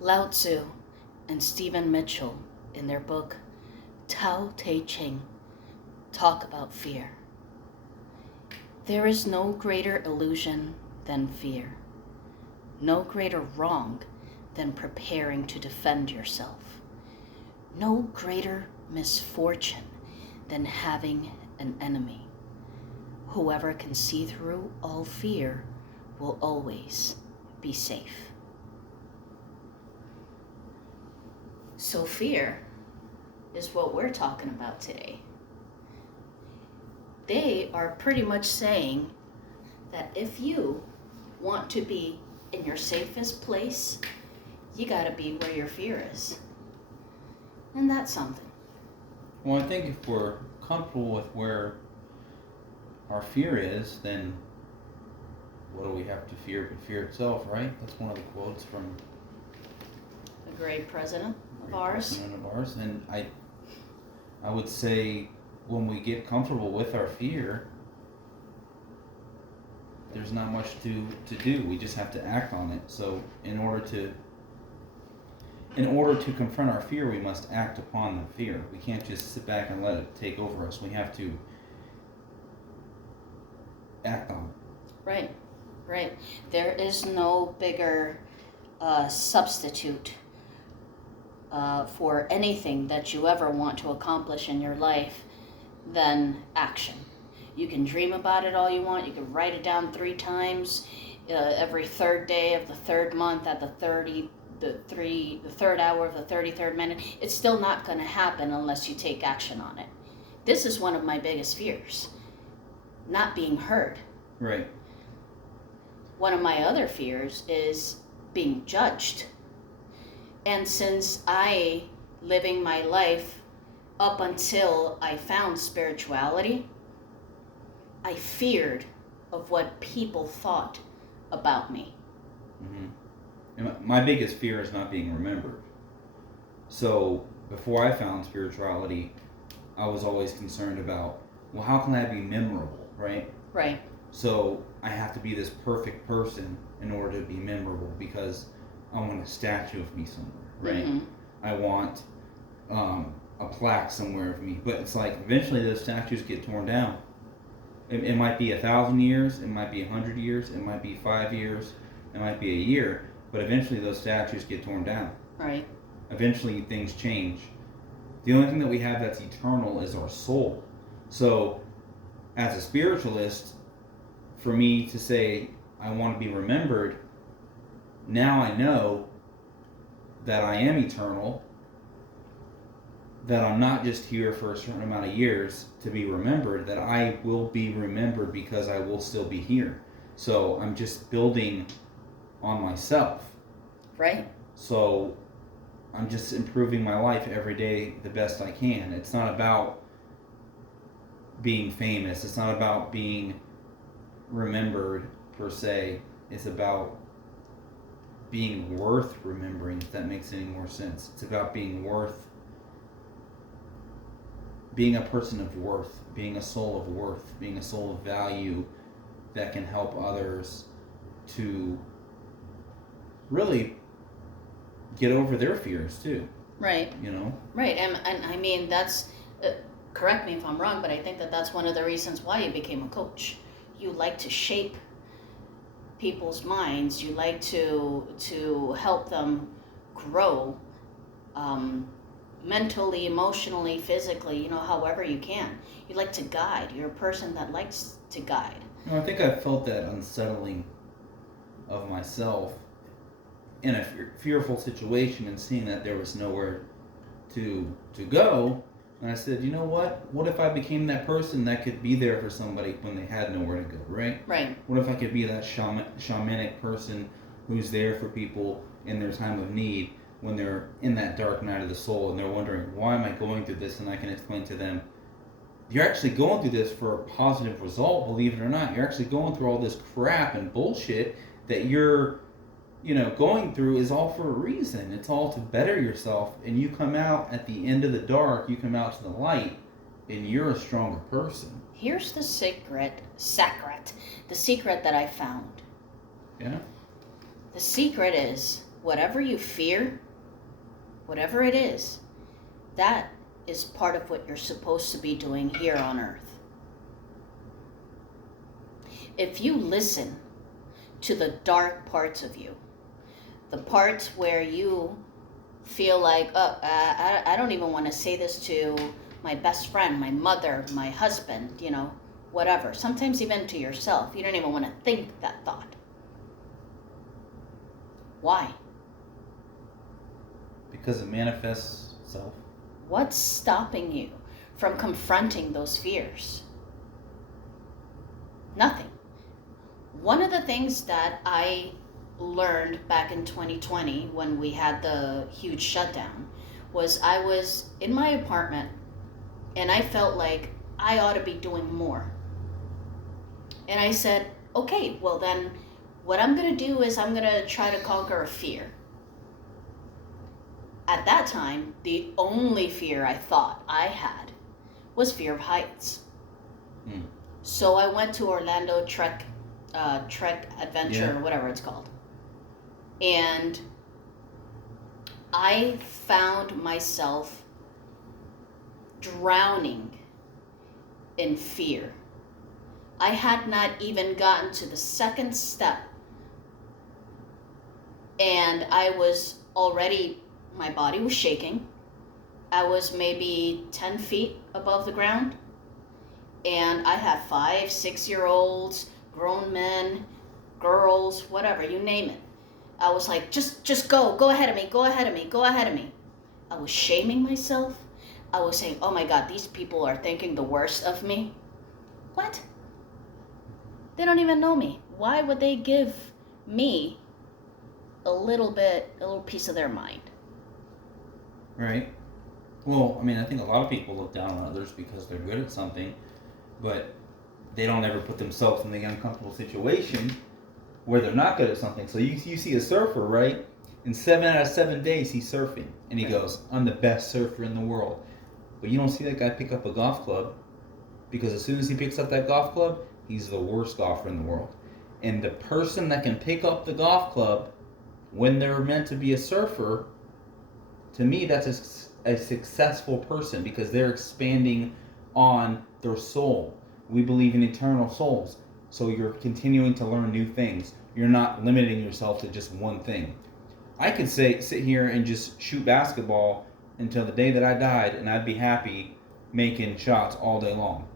Lao Tzu and Stephen Mitchell, in their book Tao Te Ching, talk about fear. There is no greater illusion than fear, no greater wrong than preparing to defend yourself, no greater misfortune than having an enemy. Whoever can see through all fear will always be safe. So fear is what we're talking about today. They are pretty much saying that if you want to be in your safest place, you gotta be where your fear is. And that's something. Well, I think if we're comfortable with where our fear is, then what do we have to fear but fear itself, right? That's one of the quotes from A great president a of great ours. president of ours. And I would say when we get comfortable with our fear, there's not much to do. We just have to act on it. So in order to confront our fear, we must act upon the fear. We can't just sit back and let it take over us. We have to act on it. Right. There is no bigger substitute for anything that you ever want to accomplish in your life than action. You can dream about it all you want. You can write it down 3 times every third day of the third month at the third hour of the 33rd minute. It's still not going to happen unless you take action on it. This is one of my biggest fears, not being heard. Right. One of my other fears is being judged. And since I, living my life up until I found spirituality, I feared of what people thought about me. Mm-hmm. And my biggest fear is not being remembered. So before I found spirituality, I was always concerned about, well, how can I be memorable, right? Right. So I have to be this perfect person in order to be memorable because I want a statue of me somewhere, right? Mm-hmm. I want a plaque somewhere of me. But it's like eventually those statues get torn down. It might be 1,000 years, it might be 100 years, it might be 5 years, it might be a year, but eventually those statues get torn down. Right. Eventually things change. The only thing that we have that's eternal is our soul. So as a spiritualist, for me to say I want to be remembered, now I know that I am eternal, that I'm not just here for a certain amount of years to be remembered, that I will be remembered because I will still be here. So I'm just building on myself. Right. So I'm just improving my life every day the best I can. It's not about being famous. It's not about being remembered per se. It's about being worth remembering, if that makes any more sense. It's about being a person of worth, being a soul of worth, being a soul of value that can help others to really get over their fears too. Right. You know? Right. And I mean, that's, correct me if I'm wrong, but I think that that's one of the reasons why you became a coach. You like to shape people's minds. You like to help them grow mentally, emotionally, physically, however you can. You like to guide. You're a person that likes to guide. I think I felt that unsettling of myself in a fearful situation and seeing that there was nowhere to go. And I said, you know what? What if I became that person that could be there for somebody when they had nowhere to go, right? Right. What if I could be that shamanic person who's there for people in their time of need when they're in that dark night of the soul and they're wondering, why am I going through this? And I can explain to them, you're actually going through this for a positive result, believe it or not. You're actually going through all this crap and bullshit that you're going through is all for a reason. It's all to better yourself, and you come out at the end of the dark, you come out to the light, and you're a stronger person. Here's the secret that I found. Yeah? The secret is whatever you fear, whatever it is, that is part of what you're supposed to be doing here on earth. If you listen to the dark parts of you, the parts where you feel like, I don't even want to say this to my best friend, my mother, my husband, whatever. Sometimes even to yourself. You don't even want to think that thought. Why? Because it manifests itself. What's stopping you from confronting those fears? Nothing. One of the things that I learned back in 2020 when we had the huge shutdown was I was in my apartment and I felt like I ought to be doing more. And I said, okay, well then what I'm going to do is I'm going to try to conquer a fear. At that time, the only fear I thought I had was fear of heights. So I went to Orlando Trek Adventure, or whatever it's called. And I found myself drowning in fear. I had not even gotten to the second step. And I was already, my body was shaking. I was maybe 10 feet above the ground. And I had 5, 6-year-olds, grown men, girls, whatever, you name it. I was like, just go ahead of me, go ahead of me, go ahead of me. I was shaming myself. I was saying, oh my God, these people are thinking the worst of me. What? They don't even know me. Why would they give me a little piece of their mind? Right. Well, I mean, I think a lot of people look down on others because they're good at something, but they don't ever put themselves in the uncomfortable situation where they're not good at something. So you see a surfer, right? In 7 out of 7 days, he's surfing. And he goes, I'm the best surfer in the world. But you don't see that guy pick up a golf club, because as soon as he picks up that golf club, he's the worst golfer in the world. And the person that can pick up the golf club when they're meant to be a surfer, to me, that's a successful person, because they're expanding on their soul. We believe in eternal souls. So you're continuing to learn new things. You're not limiting yourself to just one thing. I could sit here and just shoot basketball until the day that I died, and I'd be happy making shots all day long.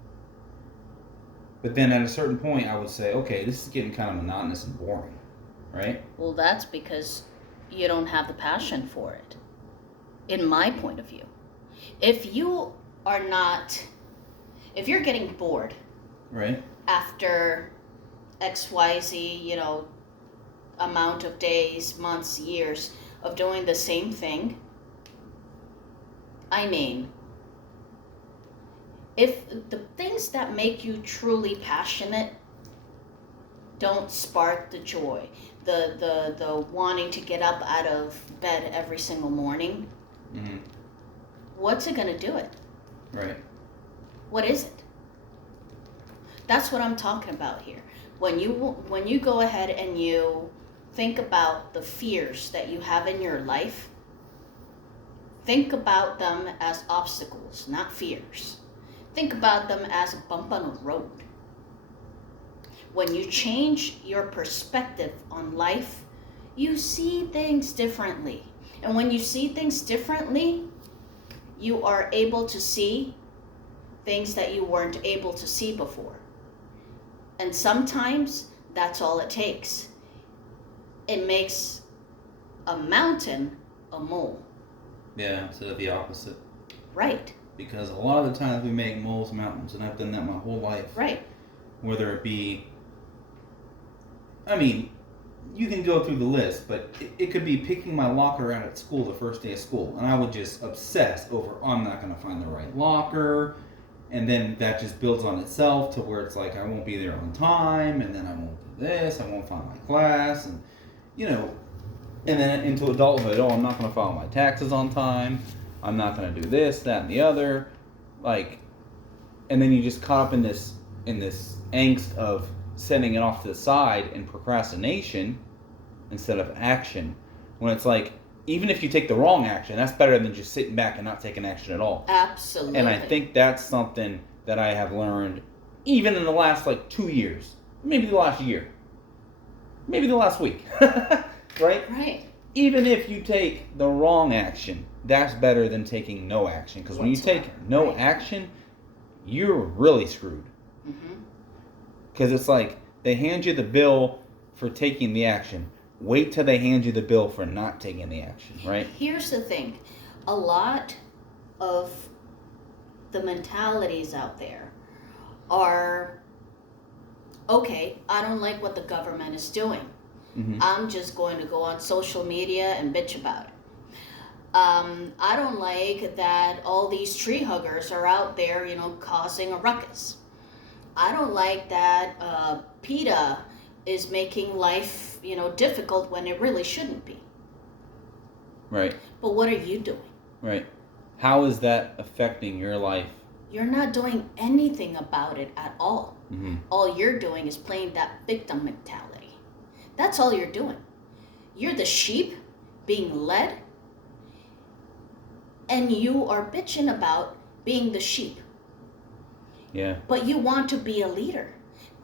But then at a certain point, I would say, okay, this is getting kind of monotonous and boring, right? Well, that's because you don't have the passion for it, in my point of view. If you're getting bored, right, after XYZ, amount of days, months, years of doing the same thing, I mean, if the things that make you truly passionate don't spark the joy, the wanting to get up out of bed every single morning, what's it gonna do it? Right. What is it? That's what I'm talking about here. When you go ahead and you think about the fears that you have in your life, think about them as obstacles, not fears. Think about them as a bump on a road. When you change your perspective on life, you see things differently. And when you see things differently, you are able to see things that you weren't able to see before. And sometimes that's all it takes. It makes a mountain a mole. Yeah, instead of the opposite. Right. Because a lot of the times we make moles mountains, and I've done that my whole life. Right. Whether it be, I mean, you can go through the list, but it could be picking my locker out at school the first day of school, and I would just obsess over, I'm not going to find the right locker, and then that just builds on itself to where it's like, I won't be there on time, and then I won't do this, I won't find my class, and, and then into adulthood, I'm not going to file my taxes on time, I'm not going to do this, that, and the other, and then you just caught up in this angst of sending it off to the side and procrastination instead of action, When it's like, even if you take the wrong action, that's better than just sitting back and not taking action at all. Absolutely. And I think that's something that I have learned even in the last 2 years. Maybe the last year. Maybe the last week. Right? Right. Even if you take the wrong action, that's better than taking no action. Because when you take no action, you're really screwed. Because it's like, they hand you the bill for taking the action. Wait till they hand you the bill for not taking the action, right? Here's the thing. A lot of the mentalities out there are, okay, I don't like what the government is doing. I'm just going to go on social media and bitch about it. I don't like that all these tree huggers are out there, causing a ruckus. I don't like that PETA is making life, difficult when it really shouldn't be. Right. But what are you doing? Right. How is that affecting your life? You're not doing anything about it at all. All you're doing is playing that victim mentality. That's all you're doing. You're the sheep being led, and you are bitching about being the sheep. Yeah. But you want to be a leader.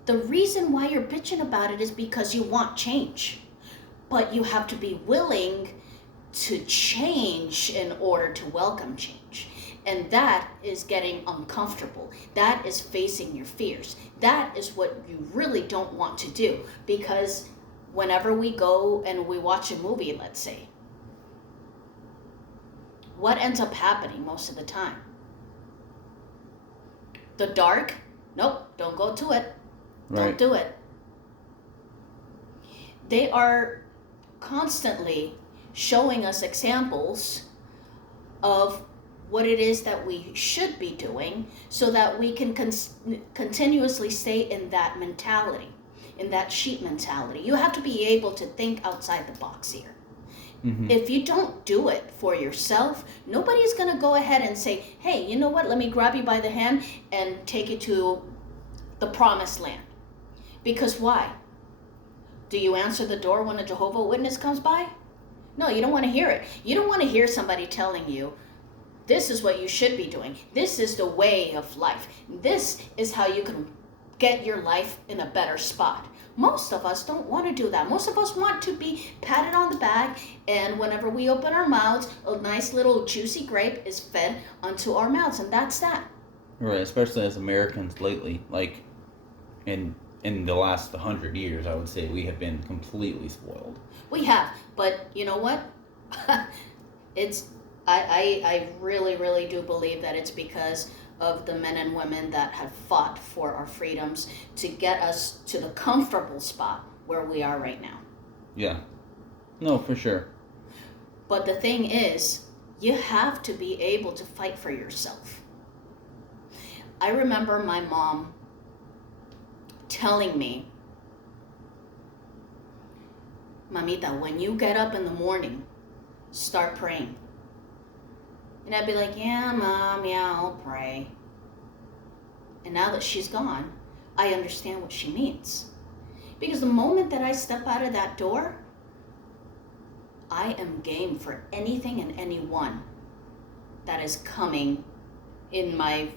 The reason why you're bitching about it is because you want change. But you have to be willing to change in order to welcome change. And that is getting uncomfortable. That is facing your fears. That is what you really don't want to do. Because whenever we go and we watch a movie, let's say, what ends up happening most of the time? The dark? Nope, don't go to it. Right. Don't do it. They are constantly showing us examples of what it is that we should be doing so that we can continuously stay in that mentality, in that sheep mentality. You have to be able to think outside the box here. If you don't do it for yourself, nobody's going to go ahead and say, hey, you know what, let me grab you by the hand and take you to the promised land. Because why? Do you answer the door when a Jehovah's Witness comes by? No, you don't want to hear it. You don't want to hear somebody telling you, this is what you should be doing. This is the way of life. This is how you can get your life in a better spot. Most of us don't want to do that. Most of us want to be patted on the back, and whenever we open our mouths, a nice little juicy grape is fed onto our mouths, and that's that. Right, especially as Americans lately, in the last 100 years, I would say we have been completely spoiled. We have, but you know what? I really, really do believe that it's because of the men and women that have fought for our freedoms to get us to the comfortable spot where we are right now. Yeah. No, for sure. But the thing is, you have to be able to fight for yourself. I remember my mom telling me, Mamita, when you get up in the morning, start praying. And I'd be like, yeah, Mom, yeah, I'll pray. And now that she's gone, I understand what she means. Because the moment that I step out of that door, I am game for anything and anyone that is coming in my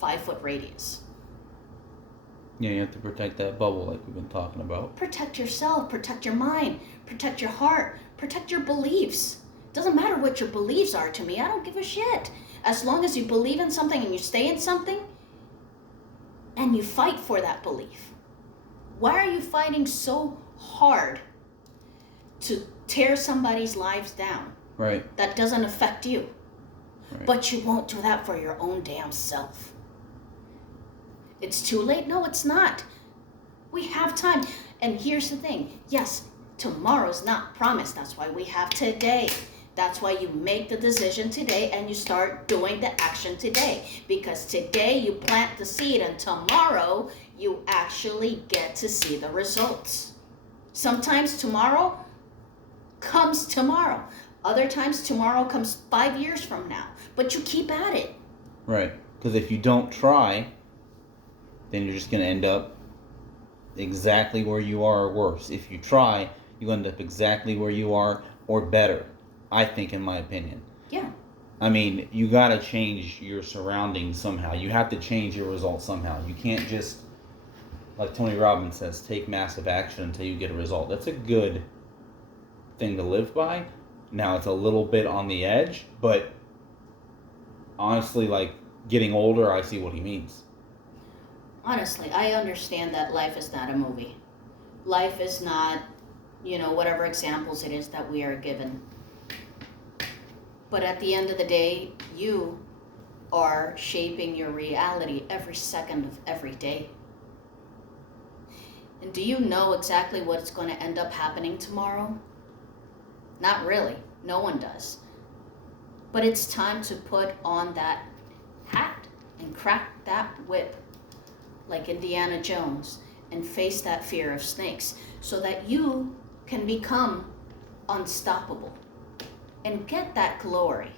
5-foot radius. Yeah, you have to protect that bubble like we've been talking about. Protect yourself, protect your mind, protect your heart, protect your beliefs. Doesn't matter what your beliefs are to me. I don't give a shit. As long as you believe in something and you stay in something and you fight for that belief. Why are you fighting so hard to tear somebody's lives down? Right. That doesn't affect you. Right. But you won't do that for your own damn self. It's too late? No, it's not. We have time. And here's the thing. Yes, tomorrow's not promised. That's why we have today. That's why you make the decision today and you start doing the action today. Because today you plant the seed and tomorrow you actually get to see the results. Sometimes tomorrow comes tomorrow. Other times tomorrow comes 5 years from now. But you keep at it. Right. Because if you don't try, then you're just going to end up exactly where you are or worse. If you try, you end up exactly where you are or better, I think, in my opinion. Yeah. I mean, you got to change your surroundings somehow. You have to change your results somehow. You can't just, like Tony Robbins says, take massive action until you get a result. That's a good thing to live by. Now, it's a little bit on the edge, but honestly, like, getting older, I see what he means. Honestly, I understand that life is not a movie. Life is not, whatever examples it is that we are given. But at the end of the day, you are shaping your reality every second of every day. And do you know exactly what's going to end up happening tomorrow? Not really. No one does. But it's time to put on that hat and crack that whip like Indiana Jones and face that fear of snakes so that you can become unstoppable and get that glory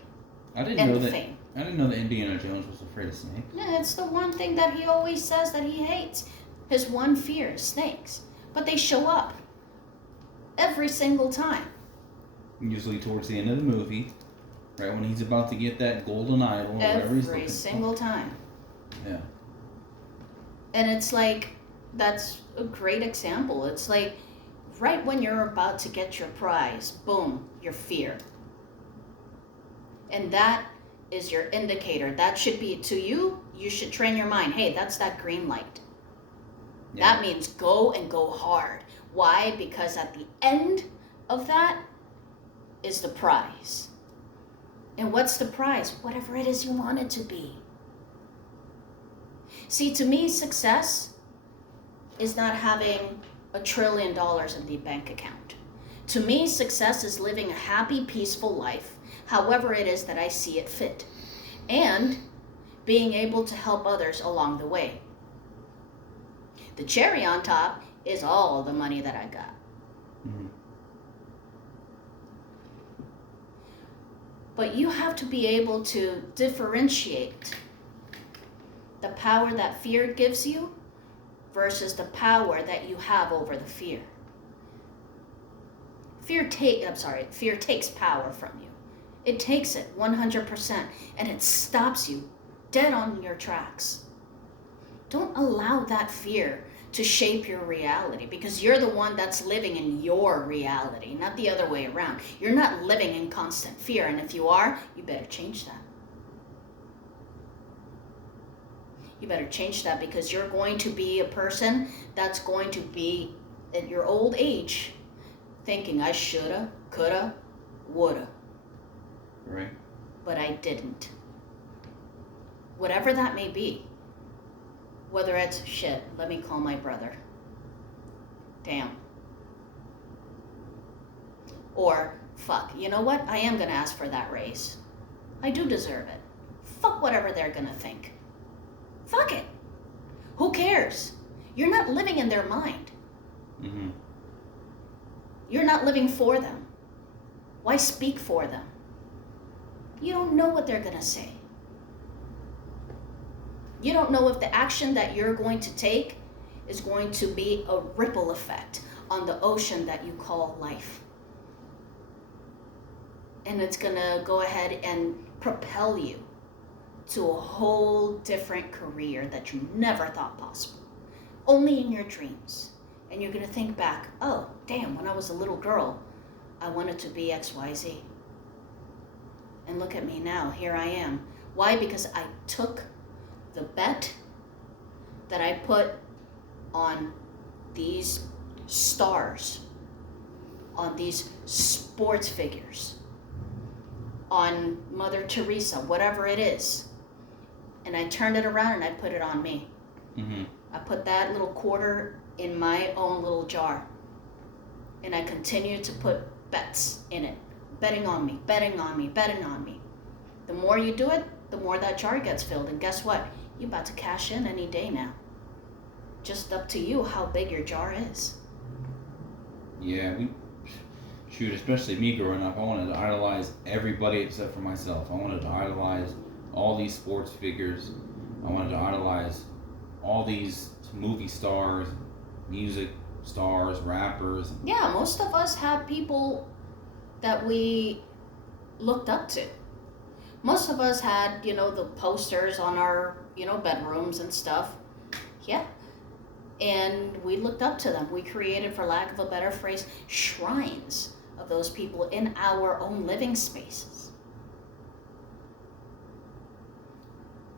and fame. I didn't know that Indiana Jones was afraid of snakes. Yeah, it's the one thing that he always says that he hates. His one fear is snakes. But they show up every single time. Usually towards the end of the movie, right when he's about to get that golden idol or whatever he's looking for. Every single time. Yeah. And it's like, that's a great example. It's like, right when you're about to get your prize, boom, your fear. And that is your indicator. That should be, to you, you should train your mind. Hey, that's that green light. Yeah. That means go and go hard. Why? Because at the end of that is the prize. And what's the prize? Whatever it is you want it to be. See, to me, success is not having $1 trillion in the bank account. To me, success is living a happy, peaceful life, however it is that I see it fit, and being able to help others along the way. The cherry on top is all the money that I got. Mm-hmm. But you have to be able to differentiate the power that fear gives you versus the power that you have over the fear. Fear takes power from you. It takes it 100%, and it stops you dead on your tracks. Don't allow that fear to shape your reality, because you're the one that's living in your reality, not the other way around. You're not living in constant fear, and if you are, you better change that. You better change that, because you're going to be a person that's going to be at your old age thinking, I shoulda, coulda, woulda. Right. But I didn't. Whatever that may be. Whether it's, shit, let me call my brother. Damn. Or, fuck, you know what? I am going to ask for that raise. I do deserve it. Fuck whatever they're going to think. Fuck it. Who cares? You're not living in their mind. Mm-hmm. You're not living for them. Why speak for them? You don't know what they're going to say. You don't know if the action that you're going to take is going to be a ripple effect on the ocean that you call life. And it's going to go ahead and propel you to a whole different career that you never thought possible. Only in your dreams. And you're going to think back, oh, damn, when I was a little girl, I wanted to be XYZ. And look at me now, here I am. Why? Because I took the bet that I put on these stars, on these sports figures, on Mother Teresa, whatever it is. And I turned it around and I put it on me. Mm-hmm. I put that little quarter in my own little jar. And I continued to put bets in it. Betting on me, betting on me, betting on me. The more you do it, the more that jar gets filled. And guess what? You're about to cash in any day now. Just up to you how big your jar is. Yeah, especially me growing up, I wanted to idolize everybody except for myself. I wanted to idolize all these sports figures. I wanted to idolize all these movie stars, music stars, rappers. Yeah, most of us have people that we looked up to. Most of us had, the posters on our, bedrooms and stuff. Yeah. And we looked up to them. We created, for lack of a better phrase, shrines of those people in our own living spaces.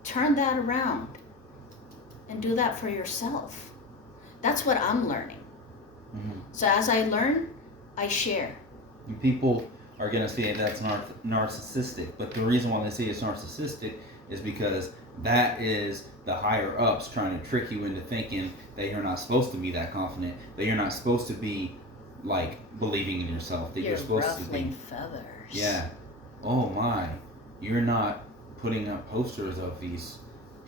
Turn that around and do that for yourself. That's what I'm learning. Mm-hmm. So as I learn, I share. And people are going to say that's narcissistic, but the reason why they say it's narcissistic is because that is the higher ups trying to trick you into thinking that you're not supposed to be that confident, that you're not supposed to be like believing in yourself, that you're supposed to ruffling be feathers. Yeah. Oh my, you're not putting up posters of these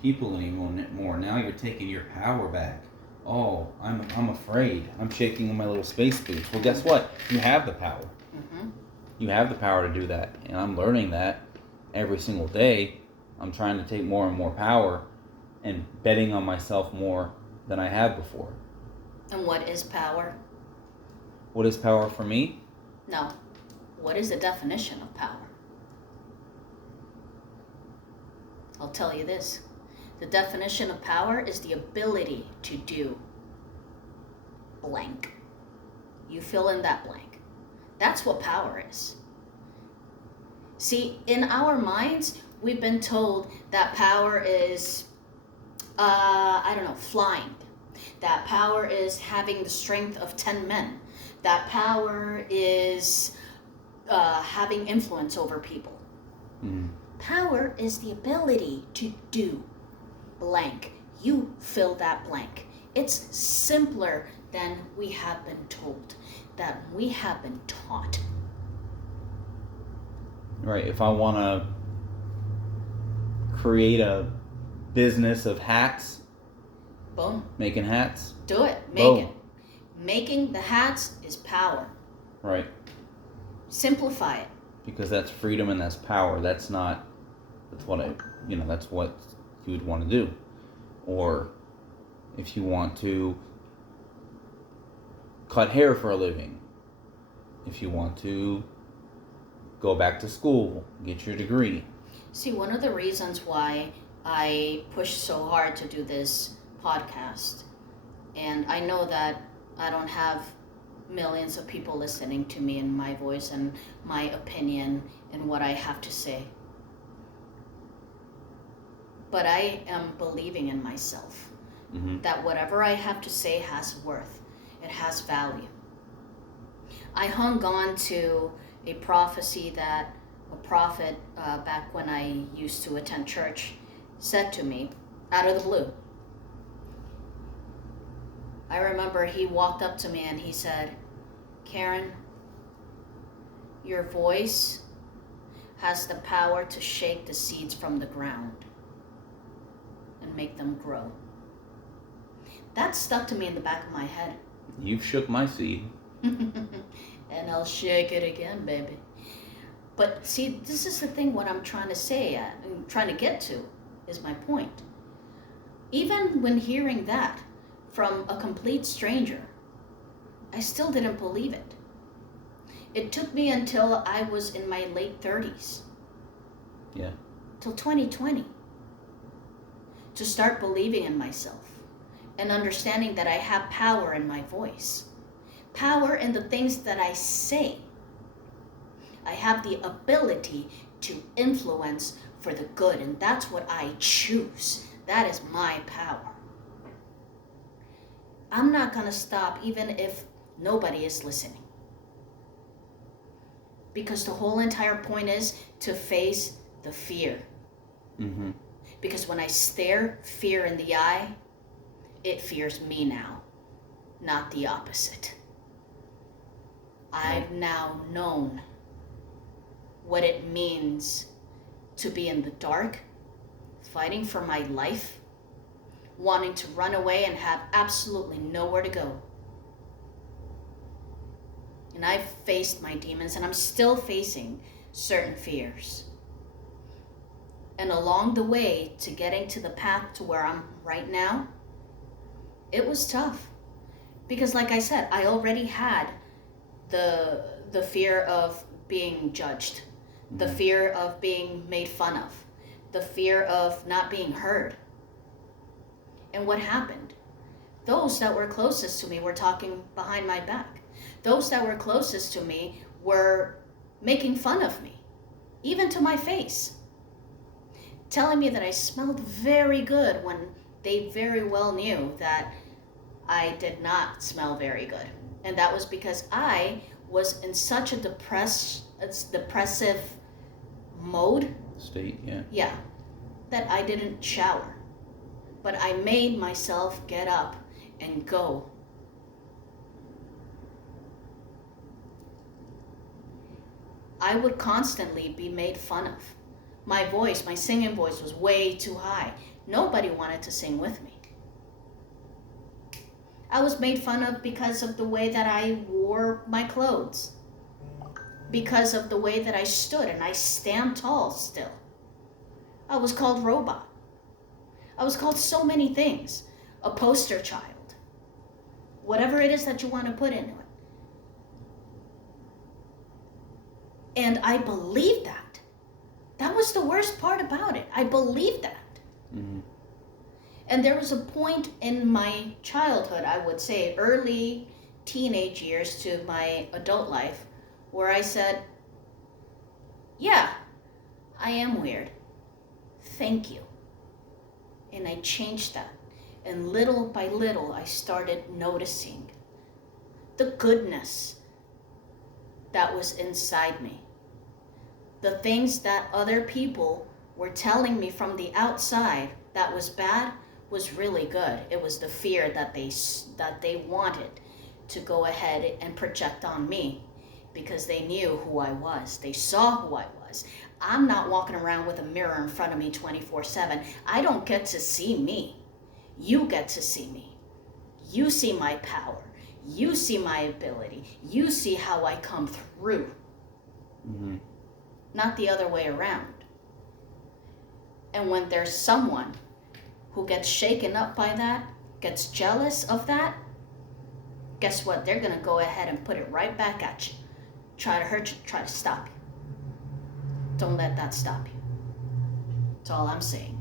people anymore. Now you're taking your power back. Oh, I'm afraid. I'm shaking in my little space boots. Well, guess what? You have the power. Mm-hmm. You have the power to do that, and I'm learning that every single day. I'm trying to take more and more power and betting on myself more than I have before. And what is power? What is power for me? No. What is the definition of power? I'll tell you this. The definition of power is the ability to do blank. You fill in that blank. That's what power is. See, in our minds, we've been told that power is, flying. That power is having the strength of 10 men. That power is having influence over people. Mm. Power is the ability to do blank. You fill that blank. It's simpler than we have been told, that we have been taught. Right. If I want to create a business of hats, Boom. making hats, Do it. Make Boom. it. Making the hats is power. right? Simplify it. Because that's freedom and that's power. That's what you would want to do. Or if you want to cut hair for a living, if you want to go back to school, get your degree. See, one of the reasons why I push so hard to do this podcast, and I know that I don't have millions of people listening to me and my voice and my opinion and what I have to say, but I am believing in myself, Mm-hmm. that whatever I have to say has worth. It has value. I hung on to a prophecy that a prophet back when I used to attend church said to me out of the blue. I remember he walked up to me and he said, "Karen, your voice has the power to shake the seeds from the ground and make them grow." That stuck to me in the back of my head. You've shook my seed. And I'll shake it again, baby. But see, this is the thing, what I'm trying to say, I'm trying to get to, is my point. Even when hearing that from a complete stranger, I still didn't believe it. It took me until I was in my late 30s. Yeah. Till 2020. To start believing in myself and understanding that I have power in my voice. Power in the things that I say. I have the ability to influence for the good, and that's what I choose. That is my power. I'm not going to stop even if nobody is listening. Because the whole entire point is to face the fear. Mm-hmm. Because when I stare fear in the eye, it fears me now, not the opposite. I've now known what it means to be in the dark, fighting for my life, wanting to run away and have absolutely nowhere to go. And I've faced my demons, and I'm still facing certain fears. And along the way to getting to the path to where I'm right now, it was tough. Because like I said, I already had the fear of being judged, the fear of being made fun of, the fear of not being heard. And what happened? Those that were closest to me were talking behind my back. Those that were closest to me were making fun of me, even to my face, telling me that I smelled very good when they very well knew that I did not smell very good. And that was because I was in such a depressive mode. State, yeah. Yeah, that I didn't shower. But I made myself get up and go. I would constantly be made fun of. My voice, my singing voice was way too high. Nobody wanted to sing with me. I was made fun of because of the way that I wore my clothes, because of the way that I stood, and I stand tall still. I was called robot. I was called so many things. A poster child. Whatever it is that you want to put into it. And I believed that. That was the worst part about it. I believed that. Mm-hmm. And there was a point in my childhood, I would say early teenage years to my adult life, where I said, yeah, I am weird. Thank you. And I changed that. And little by little, I started noticing the goodness that was inside me. The things that other people were telling me from the outside that was bad was really good. It was the fear that they wanted to go ahead and project on me because they knew who I was. They saw who I was. I'm not walking around with a mirror in front of me 24/7. I don't get to see me. You get to see me. You see my power. You see my ability. You see how I come through. Mm-hmm. Not the other way around. And when there's someone who gets shaken up by that, gets jealous of that, guess what? They're going to go ahead and put it right back at you. Try to hurt you, try to stop you. Don't let that stop you. That's all I'm saying.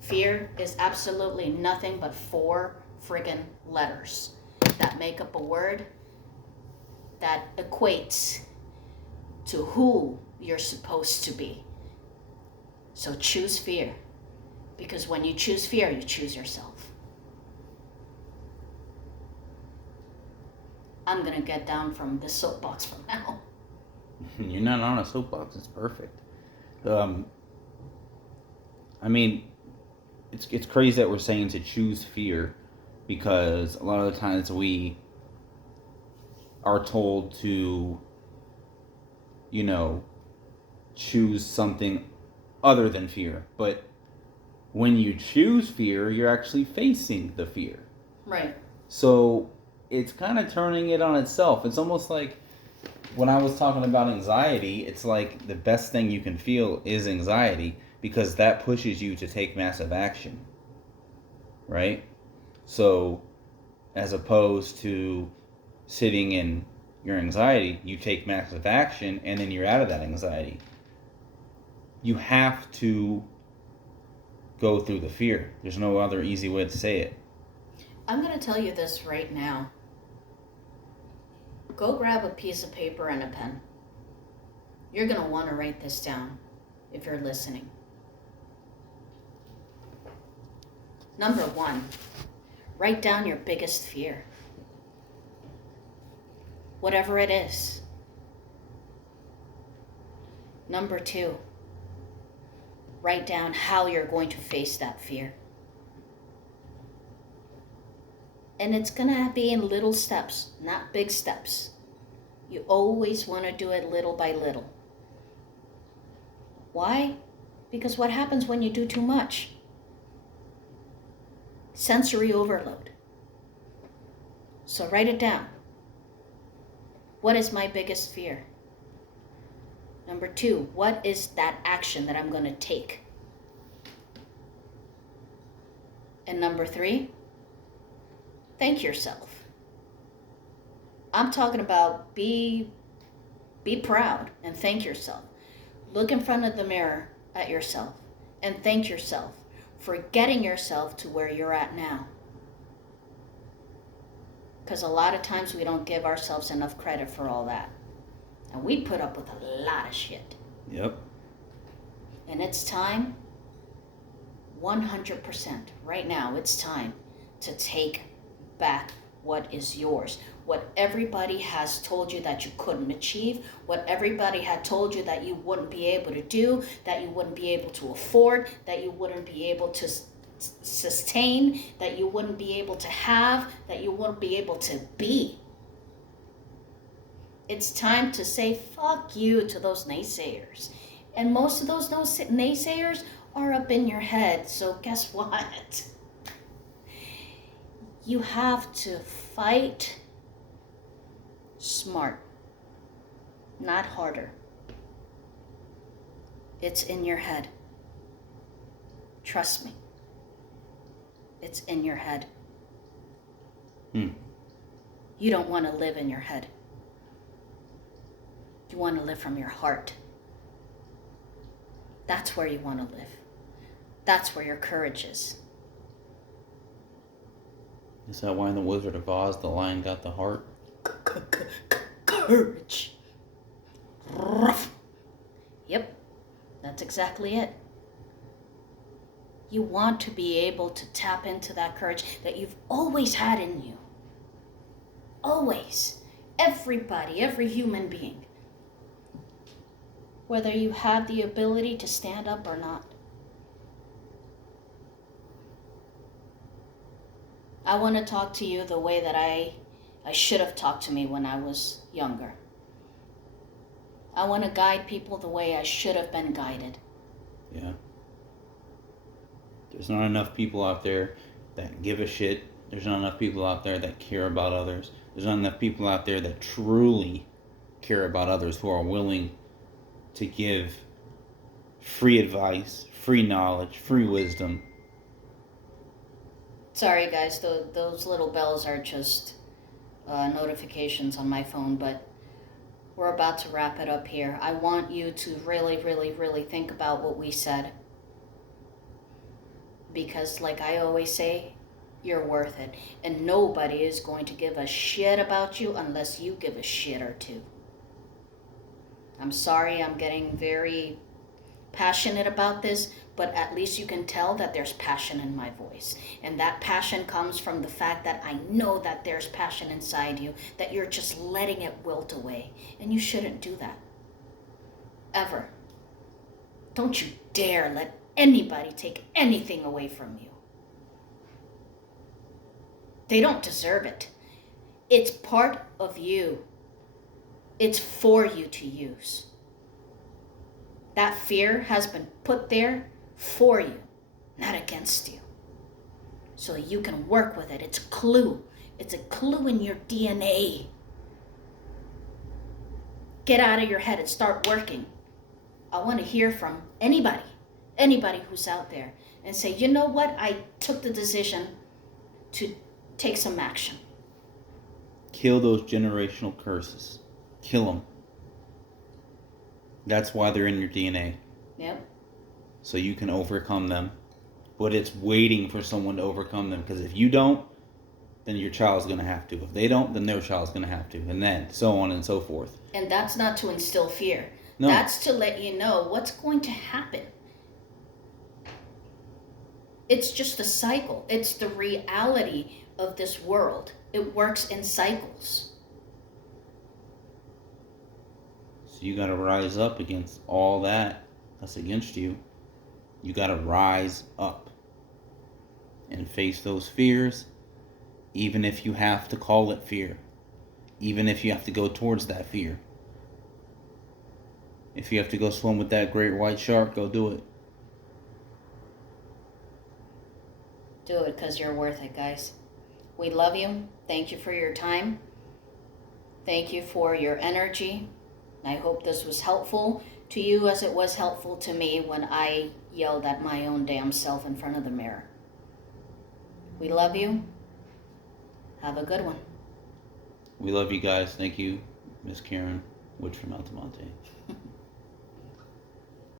Fear is absolutely nothing but 4 friggin' letters that make up a word that equates to who you're supposed to be. So choose fear. Because when you choose fear, you choose yourself. I'm going to get down from this soapbox from now. You're not on a soapbox. It's perfect. I mean, it's crazy that we're saying to choose fear, because a lot of the times we are told to, choose something other than fear. But when you choose fear, you're actually facing the fear. Right. So it's kind of turning it on itself. It's almost like when I was talking about anxiety, it's like the best thing you can feel is anxiety, because that pushes you to take massive action. Right? So as opposed to sitting in your anxiety, you take massive action and then you're out of that anxiety. You have to go through the fear. There's no other easy way to say it. I'm going to tell you this right now. Go grab a piece of paper and a pen. You're going to want to write this down if you're listening. Number 1, write down your biggest fear. Whatever it is. Number 2, write down how you're going to face that fear. And it's going to be in little steps, not big steps. You always want to do it little by little. Why? Because what happens when you do too much? Sensory overload. So write it down. What is my biggest fear? Number 2, what is that action that I'm going to take? And number 3, thank yourself. I'm talking about be Be proud and thank yourself. Look in front of the mirror at yourself and thank yourself for getting yourself to where you're at now. Because a lot of times we don't give ourselves enough credit for all that. And we put up with a lot of shit. Yep. And it's time, 100%, right now, it's time to take back what is yours. What everybody has told you that you couldn't achieve, what everybody had told you that you wouldn't be able to do, that you wouldn't be able to afford, that you wouldn't be able to sustain, that you wouldn't be able to have, that you wouldn't be able to be. It's time to say fuck you to those naysayers. And most of those naysayers are up in your head. So guess what? You have to fight smart, not harder. It's in your head. Trust me. It's in your head. You don't want to live in your head. You want to live from your heart. That's where you want to live. That's where your courage is. Is that why in The Wizard of Oz the lion got the heart? Courage. Yep, that's exactly it. You want to be able to tap into that courage that you've always had in you. Always. Everybody, every human being. Whether you have the ability to stand up or not. I want to talk to you the way that I should have talked to me when I was younger. I want to guide people the way I should have been guided. Yeah. There's not enough people out there that give a shit. There's not enough people out there that care about others. There's not enough people out there that truly care about others, who are willing to give free advice, free knowledge, free wisdom. Sorry guys, those little bells are just notifications on my phone, but we're about to wrap it up here. I want you to really, really, really think about what we said. Because like I always say, you're worth it. And nobody is going to give a shit about you unless you give a shit or two. I'm sorry I'm getting very passionate about this, but at least you can tell that there's passion in my voice. And that passion comes from the fact that I know that there's passion inside you, that you're just letting it wilt away. And you shouldn't do that. Ever. Don't you dare let anybody take anything away from you. They don't deserve it. It's part of you. It's for you to use. That fear has been put there for you, not against you. So you can work with it. It's a clue. It's a clue in your DNA. Get out of your head and start working. I want to hear from anybody who's out there, and say, you know what? I took the decision to take some action. Kill those generational curses. Kill them. That's why they're in your DNA. Yep. So you can overcome them. But it's waiting for someone to overcome them. Because if you don't, then your child's going to have to. If they don't, then their child's going to have to. And then so on and so forth. And that's not to instill fear. No. That's to let you know what's going to happen. It's just a cycle. It's the reality of this world. It works in cycles. So you got to rise up against all that's against you. You got to rise up and face those fears, even if you have to call it fear, even if you have to go towards that fear. If you have to go swim with that great white shark, go do it. Do it because you're worth it, guys. We love you. Thank you for your time. Thank you for your energy. I hope this was helpful to you as it was helpful to me when I yelled at my own damn self in front of the mirror. We love you. Have a good one. We love you guys. Thank you, Miss Karen. Wood from Altamonte.